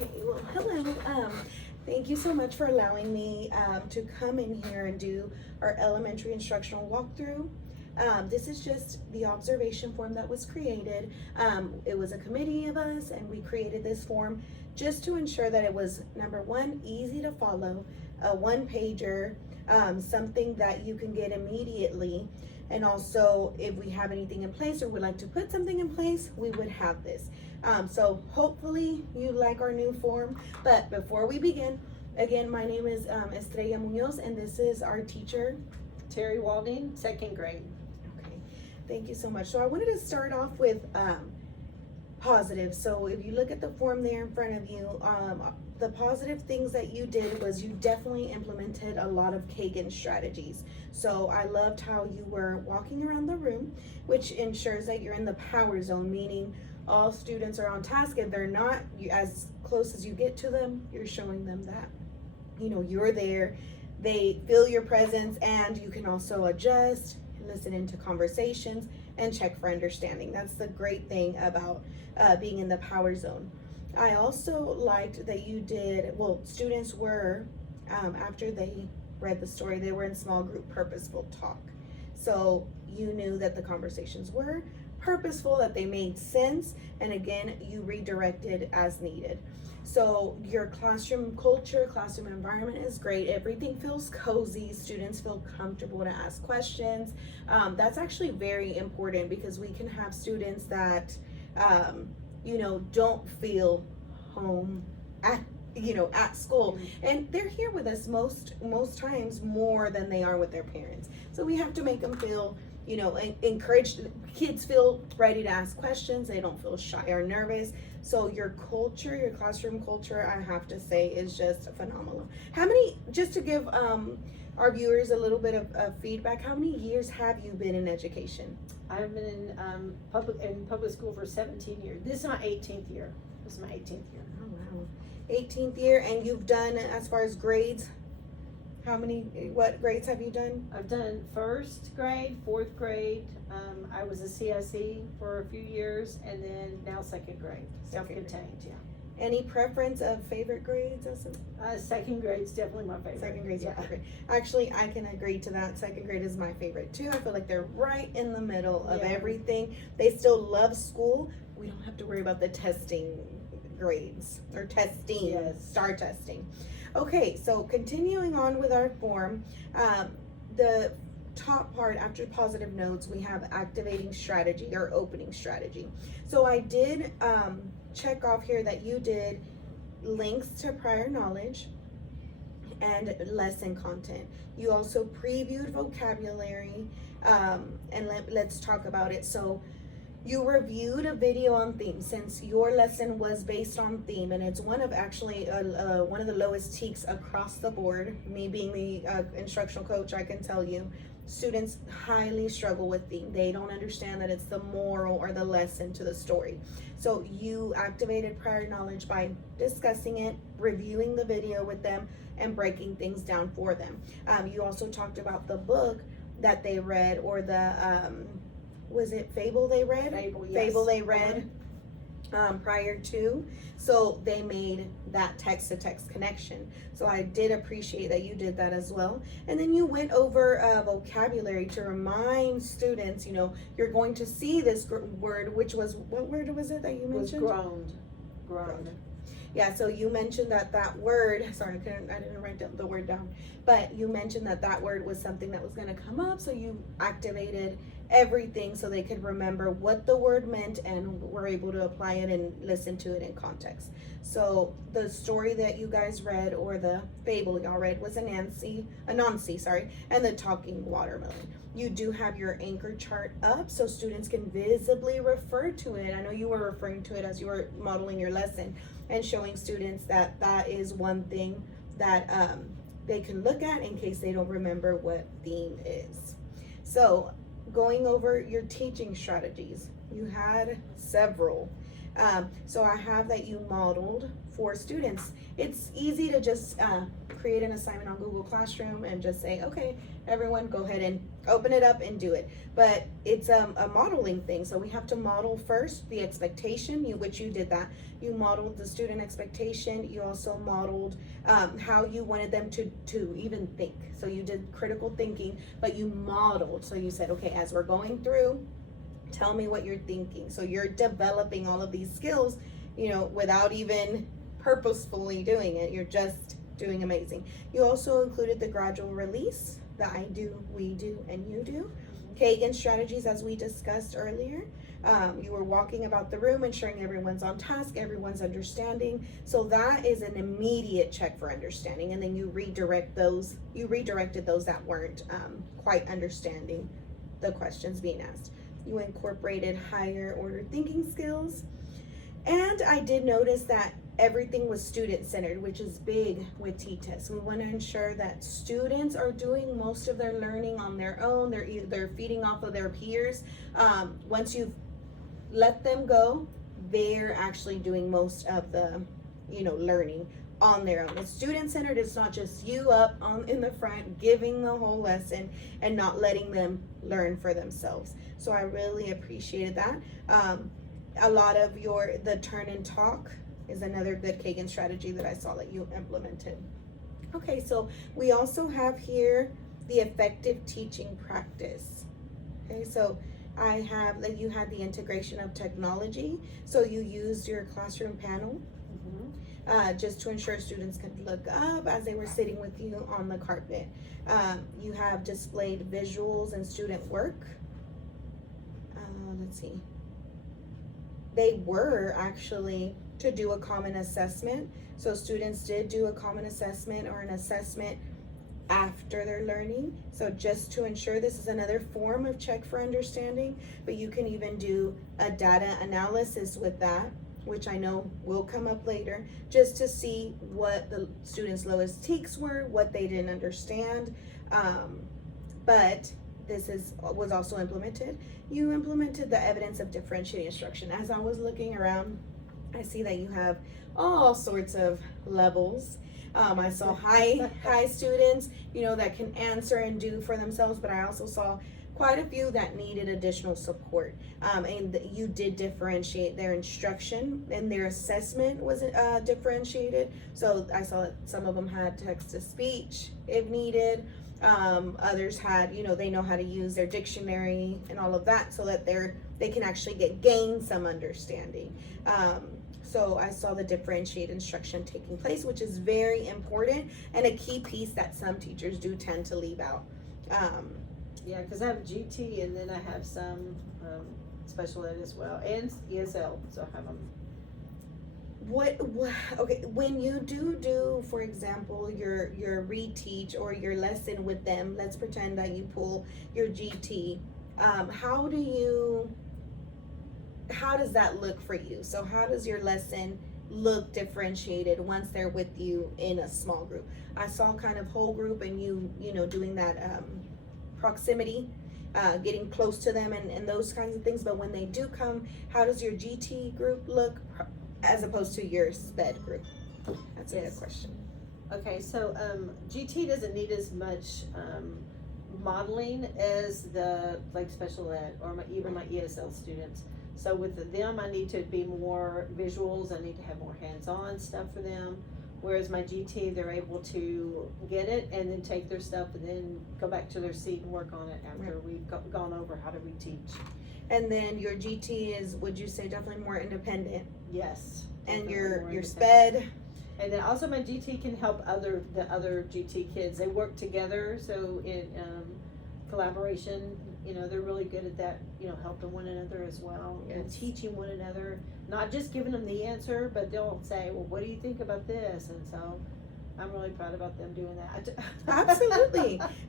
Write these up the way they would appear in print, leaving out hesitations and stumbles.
Okay, well, hello. Thank you so much for allowing me to come in here and do our elementary instructional walkthrough. This is just the observation form that was created. It was a committee of us, and we created this form just to ensure that it was, number one, easy to follow, a one-pager, something that you can get immediately. And also, if we have anything in place or would like to put something in place, we would have this. So hopefully you like our new form. But before we begin, again, my name is Estrella Munoz, and this is our teacher, Terry Walding, second grade. Okay, thank you so much. So I wanted to start off with positive. So if you look at the form there in front of you, the positive things that you did was you definitely implemented a lot of Kagan strategies. So I loved how you were walking around the room, which ensures that you're in the power zone, meaning all students are on task. If they're not, as close as you get to them, you're showing them that, you're there. They feel your presence, and you can also adjust, listen into conversations, and check for understanding. That's the great thing about being in the power zone. I also liked that you did, students were, after they read the story, they were in small group purposeful talk. So you knew that the conversations were purposeful, that they made sense, and again, you redirected as needed. So your classroom culture, classroom environment is great. Everything feels cozy. Students feel comfortable to ask questions. That's actually very important, because we can have students that, don't feel home at school, and they're here with us most times more than they are with their parents. So we have to make them feel, encouraged. Kids feel ready to ask questions. They don't feel shy or nervous. So your culture, your classroom culture, I have to say, is just phenomenal. Just to give our viewers a little bit of feedback, how many years have you been in education? I've been in public school for 17 years. This is my 18th year. This is my 18th year. Oh, wow. 18th year, and you've done, as far as grades, what grades have you done? I've done first grade, fourth grade. I was a CSE for a few years, and then now second grade, self-contained, yeah. Any preference of favorite grades? Second grade's definitely my favorite. Second grade's your favorite. Actually, I can agree to that. Second grade is my favorite too. I feel like they're right in the middle of everything. They still love school. We don't have to worry about the testing grades or testing, star testing. Okay, so continuing on with our form, the top part after positive notes, we have activating strategy or opening strategy. So I did check off here that you did links to prior knowledge and lesson content. You also previewed vocabulary, and let's talk about it. So you reviewed a video on theme, since your lesson was based on theme, and it's one of the lowest TEKS across the board. Me being the instructional coach, I can tell you, students highly struggle with theme. They don't understand that it's the moral or the lesson to the story. So you activated prior knowledge by discussing it, reviewing the video with them, and breaking things down for them. You also talked about the book that they read, or the was it Fable they read? Fable, yes. Fable they read prior to. So they made that text-to-text connection. So I did appreciate that you did that as well. And then you went over vocabulary to remind students, you're going to see this word, which was, what word was it that you mentioned? Was groaned. Yeah, so you mentioned that word, sorry, I didn't write the word down, but you mentioned that word was something that was going to come up, so you activated everything so they could remember what the word meant and were able to apply it and listen to it in context. So the story that you guys read, or the fable y'all read, was Anansi, and the talking watermelon. You do have your anchor chart up so students can visibly refer to it. I know you were referring to it as you were modeling your lesson, and showing students that is one thing that they can look at in case they don't remember what theme is. So going over your teaching strategies, you had several. So I have that you modeled for students. It's easy to just create an assignment on Google Classroom and just say, okay, everyone go ahead and open it up and do it. But it's a modeling thing. So we have to model first the expectation, which you did that. You modeled the student expectation. You also modeled how you wanted them to even think. So you did critical thinking, but you modeled. So you said, okay, as we're going through, tell me what you're thinking. So you're developing all of these skills, without even purposefully doing it. You're just doing amazing. You also included the gradual release, the I do, we do, and you do. Kagan strategies, as we discussed earlier. You were walking about the room, ensuring everyone's on task, everyone's understanding. So that is an immediate check for understanding. And then you redirected those that weren't quite understanding the questions being asked. You incorporated higher order thinking skills. And I did notice that everything was student-centered, which is big with T-TEST. We want to ensure that students are doing most of their learning on their own. They're feeding off of their peers. Once you've let them go, they're actually doing most of the, learning on their own. It's student-centered. It's not just you up in the front giving the whole lesson and not letting them learn for themselves. So I really appreciated that. A lot of the turn and talk is another good Kagan strategy that I saw that you implemented. Okay, so we also have here the effective teaching practice. Okay, so I have that you had the integration of technology. So you used your classroom panel just to ensure students could look up as they were sitting with you on the carpet. You have displayed visuals and student work. Let's see. They were actually to do a common assessment. So students did do a common assessment or an assessment after their learning. So just to ensure, this is another form of check for understanding, but you can even do a data analysis with that, which I know will come up later, just to see what the students' lowest TEKs were, what they didn't understand. But this was also implemented. You implemented the evidence of differentiated instruction. As I was looking around, I see that you have all sorts of levels. I saw high students, that can answer and do for themselves, but I also saw quite a few that needed additional support. And you did differentiate their instruction, and their assessment was differentiated. So I saw that some of them had text to speech if needed. Others had, they know how to use their dictionary and all of that, so that they can actually gain some understanding. So I saw the differentiated instruction taking place, which is very important and a key piece that some teachers do tend to leave out. Yeah, because I have GT and then I have some special ed as well, and ESL, so I have them. Okay, when you do, for example, your reteach or your lesson with them, let's pretend that you pull your GT, how does that look for you? So how does your lesson look differentiated once they're with you in a small group? I saw kind of whole group and you doing that proximity, getting close to them and those kinds of things. But when they do come, how does your GT group look as opposed to your SPED group? That's a good question. Okay, so GT doesn't need as much modeling as the special ed or even my ESL students. So with them, I need to be more visuals. I need to have more hands-on stuff for them. Whereas my GT, they're able to get it and then take their stuff and then go back to their seat and work on it after we've gone over how to reteach. And then your GT is, would you say, definitely more independent? Yes. And your SPED? And then also my GT can help the other GT kids. They work together, so in collaboration, they're really good at that, helping one another as well. Yes. And teaching one another, not just giving them the answer, but they'll say, well, what do you think about this? And so I'm really proud about them doing that.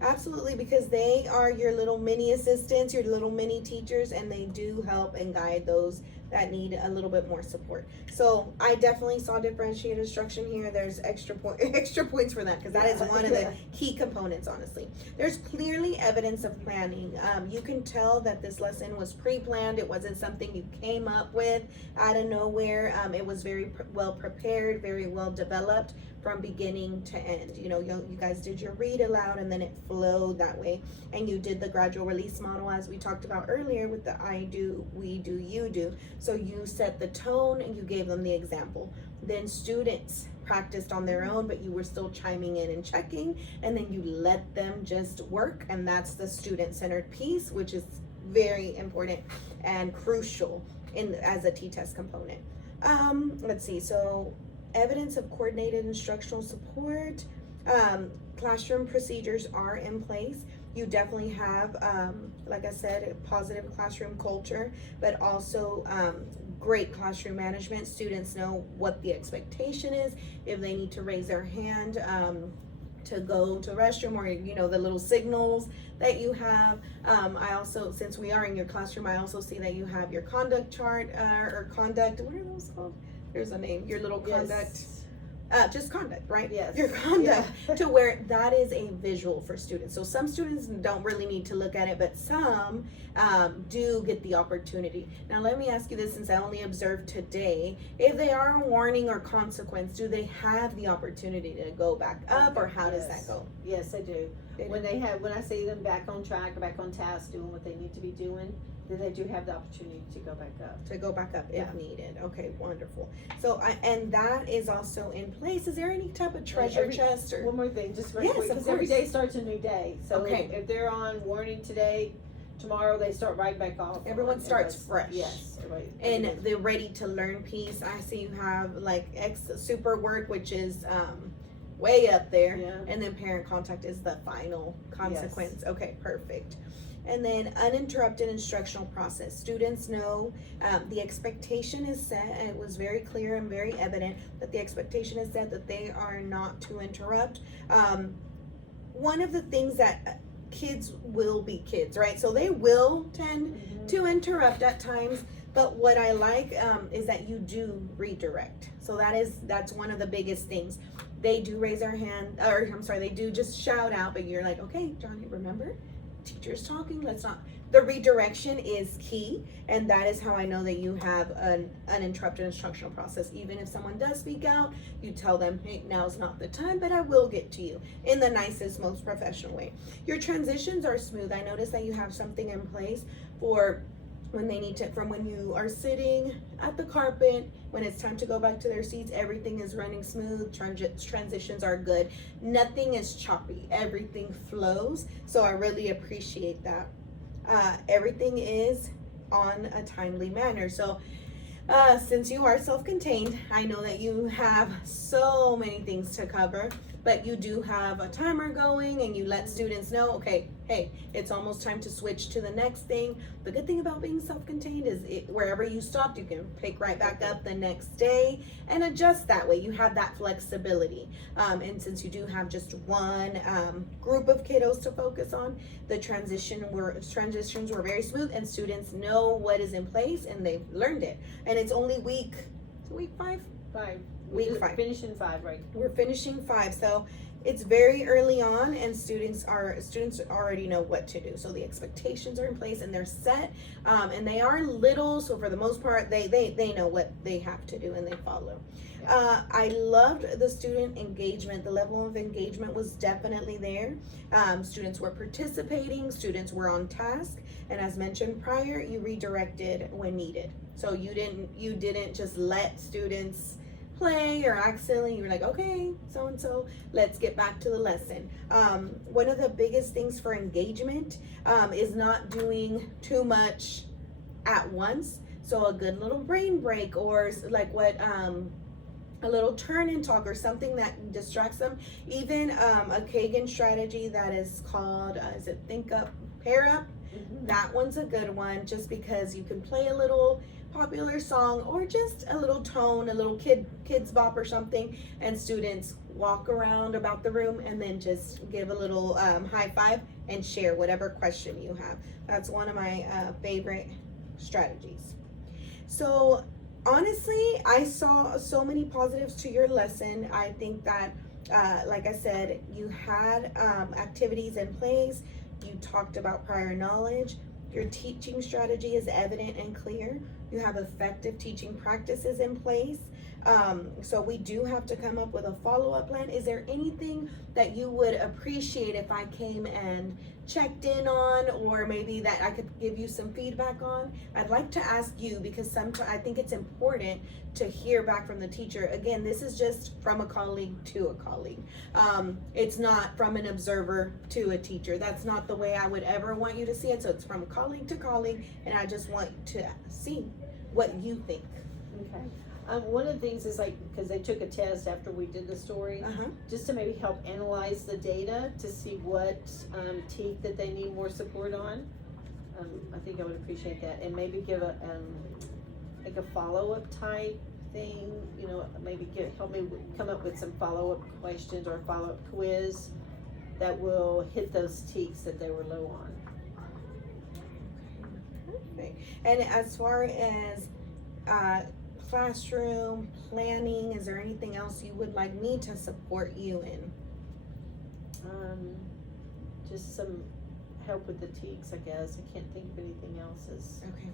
Absolutely, because they are your little mini assistants, your little mini teachers, and they do help and guide those that need a little bit more support. So I definitely saw differentiated instruction here. There's extra points for that, because that is one of the key components, honestly. There's clearly evidence of planning. You can tell that this lesson was pre-planned. It wasn't something you came up with out of nowhere. It was very well prepared, very well developed from beginning to end. You know, you guys did your read aloud, and then it flowed that way. And you did the gradual release model, as we talked about earlier, with the I do, we do, you do. So you set the tone and you gave them the example. Then students practiced on their own, but you were still chiming in and checking, and then you let them just work. And that's the student-centered piece, which is very important and crucial as a T-test component. Let's see, so evidence of coordinated instructional support. Classroom procedures are in place. You definitely have, like I said, a positive classroom culture, but also great classroom management. Students know what the expectation is, if they need to raise their hand to go to restroom, or you know, the little signals that you have. I also, since we are in your classroom, I also see that you have your conduct chart, or conduct, what are those called? There's a name, your little conduct. Just conduct, right? Yes. Your conduct, to where that is a visual for students. So some students don't really need to look at it, but some do get the opportunity. Now let me ask you this, since I only observed today, if they are a warning or consequence, do they have the opportunity to go back up, or how does that go? Yes, they do. When I see them back on track, or back on task, doing what they need to be doing, then they do have the opportunity to go back up. If needed. Okay, wonderful. So, and that is also in place. Is there any type of treasure chest or? One more thing, just very quick, because every day starts a new day. So if they're on warning today, tomorrow they start right back off. Everyone starts fresh. Yes. And the ready to learn piece, I see you have like super work, which is way up there. Yeah. And then parent contact is the final consequence. Yes. Okay, perfect. And then uninterrupted instructional process. Students know the expectation is set, and it was very clear and very evident that the expectation is set that they are not to interrupt. One of the things that kids will be kids, right? So they will tend to interrupt at times, but what I like is that you do redirect. So that's one of the biggest things. They do raise their hand, or I'm sorry, they do just shout out, but you're like, okay, Johnny, remember? Teachers talking, let's not. The redirection is key, and that is how I know that you have an uninterrupted instructional process. Even if someone does speak out, you tell them, hey, now's not the time, but I will get to you in the nicest, most professional way. Your transitions are smooth. I noticed that you have something in place for when they need to, from when you are sitting at the carpet, when it's time to go back to their seats, everything is running smooth. Transitions are good. Nothing is choppy. Everything flows. So I really appreciate that. Everything is on a timely manner. So since you are self-contained, I know that you have so many things to cover, but you do have a timer going, and you let students know, okay, hey, it's almost time to switch to the next thing. The good thing about being self-contained is wherever you stopped, you can pick right back up the next day and adjust that way. You have that flexibility. And since you do have just one group of kiddos to focus on, the transitions were very smooth, and students know what is in place, and they've learned it. And it's only week 5? Week 5. Finishing 5, right? We're finishing 5, so it's very early on, and students already know what to do. So the expectations are in place, and they're set, and they are little. So for the most part, they know what they have to do, and they follow. I loved the student engagement. The level of engagement was definitely there. Students were participating. Students were on task, and as mentioned prior, you redirected when needed. So you didn't just let students play or act silly. You were like, okay, so let's get back to the lesson. One of the biggest things for engagement is not doing too much at once. So a good little brain break, or like what a little turn and talk, or something that distracts them. Even a Kagan strategy that is called is it Think Up, Pair Up? That one's a good one, just because you can play a little popular song, or just a little tone, a little kids bop or something, and students walk around about the room, and then just give a little high five and share whatever question you have. That's one of my favorite strategies. So honestly, I saw so many positives to your lesson. I think that, like I said, you had activities in place. You talked about prior knowledge. Your teaching strategy is evident and clear. You have effective teaching practices in place. So we do have to come up with a follow-up plan. Is there anything that you would appreciate if I came and checked in on, or maybe that I could give you some feedback on? I'd like to ask you, because sometimes I think it's important to hear back from the teacher. Again, this is just from a colleague to a colleague. It's not from an observer to a teacher. That's not the way I would ever want you to see it. So it's from colleague to colleague, and I just want to see what you think. Okay. One of the things is like, because they took a test after we did the story, just to maybe help analyze the data to see what teeth that they need more support on. I think I would appreciate that, and maybe give a like a follow-up type thing. You know, maybe help me come up with some follow-up questions or a follow-up quiz that will hit those teeth that they were low on. Perfect. And as far as classroom planning, is there anything else you would like me to support you in? Just some help with the teaks, I guess. I can't think of anything else. Okay.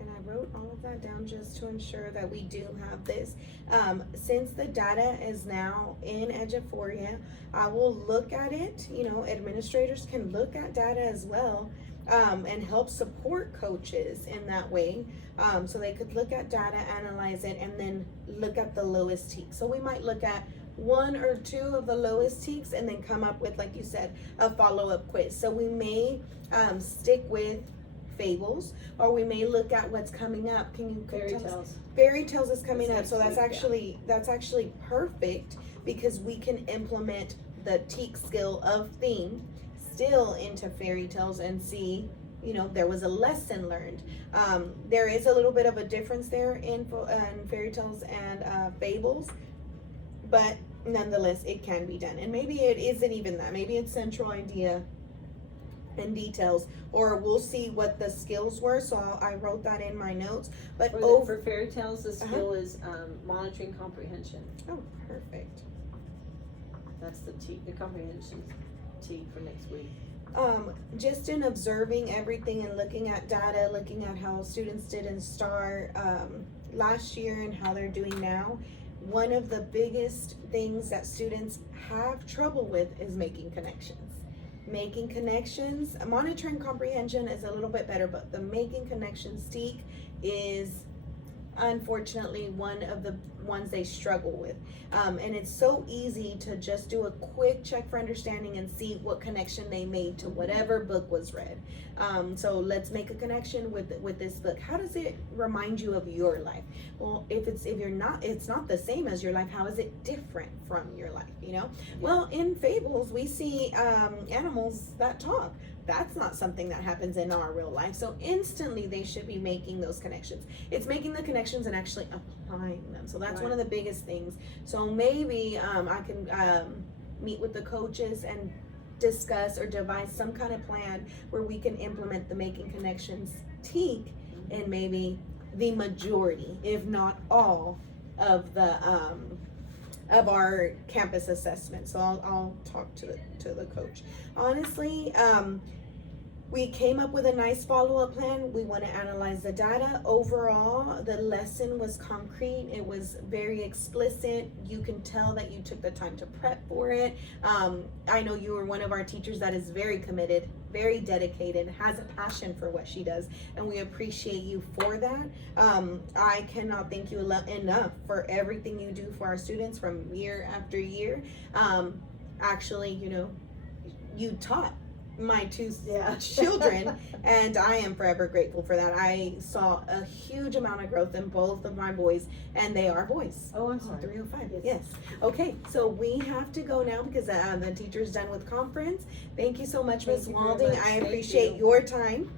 And I wrote all of that down just to ensure that we do have this. Since the data is now in Eduphoria, I will look at it. You know, administrators can look at data as well, and help support coaches in that way. So they could look at data, analyze it, and then look at the lowest teak. So we might look at one or two of the lowest teaks and then come up with, like you said, a follow-up quiz. So we may stick with fables, or we may look at what's coming up. Can you Fairy tell us? tales. Fairy tales is coming That's up, so next that's week, that's actually perfect, because we can implement the teak skill of theme still into fairy tales and see, you know, there was a lesson learned. There is a little bit of a difference there in fairy tales and fables, but nonetheless, it can be done. And maybe it isn't even that. Maybe it's central idea and details, or we'll see what the skills were. So I wrote that in my notes. But For fairy tales, the skill is monitoring comprehension. Oh, perfect. That's the comprehension teak for next week. Just in observing everything and looking at data, looking at how students did in STAR last year and how they're doing now, one of the biggest things that students have trouble with is making connections. Making connections, monitoring comprehension is a little bit better, but the making connections teak is unfortunately one of the ones they struggle with. And it's so easy to just do a quick check for understanding and see what connection they made to whatever book was read. So let's make a connection with this book. How does it remind you of your life? Well, it's not the same as your life. How is it different from your life? You know? Well, in fables, we see animals that talk. That's not something that happens in our real life. So instantly they should be making those connections. It's making the connections and actually applying them. So that's one of the biggest things. So maybe I can meet with the coaches and discuss or devise some kind of plan where we can implement the making connections teak in maybe the majority, if not all, of the of our campus assessment. So I'll talk to the coach. Honestly, we came up with a nice follow-up plan. We want to analyze the data. Overall, the lesson was concrete. It was very explicit. You can tell that you took the time to prep for it. I know you are one of our teachers that is very committed, very dedicated, has a passion for what she does, and we appreciate you for that. I cannot thank you enough for everything you do for our students from year after year. Actually, you know, you taught my two children, and I am forever grateful for that. I saw a huge amount of growth in both of my boys, and they are boys. Oh, I'm sorry. 305. Yes. Okay, so we have to go now because the teacher's done with conference. Thank you so much, Ms. Walding. I appreciate your time,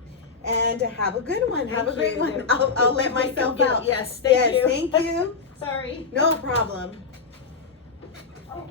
and have a good one. Have a great one. I'll let myself out. Yes, thank you. Thank you. Sorry. No problem. Oh.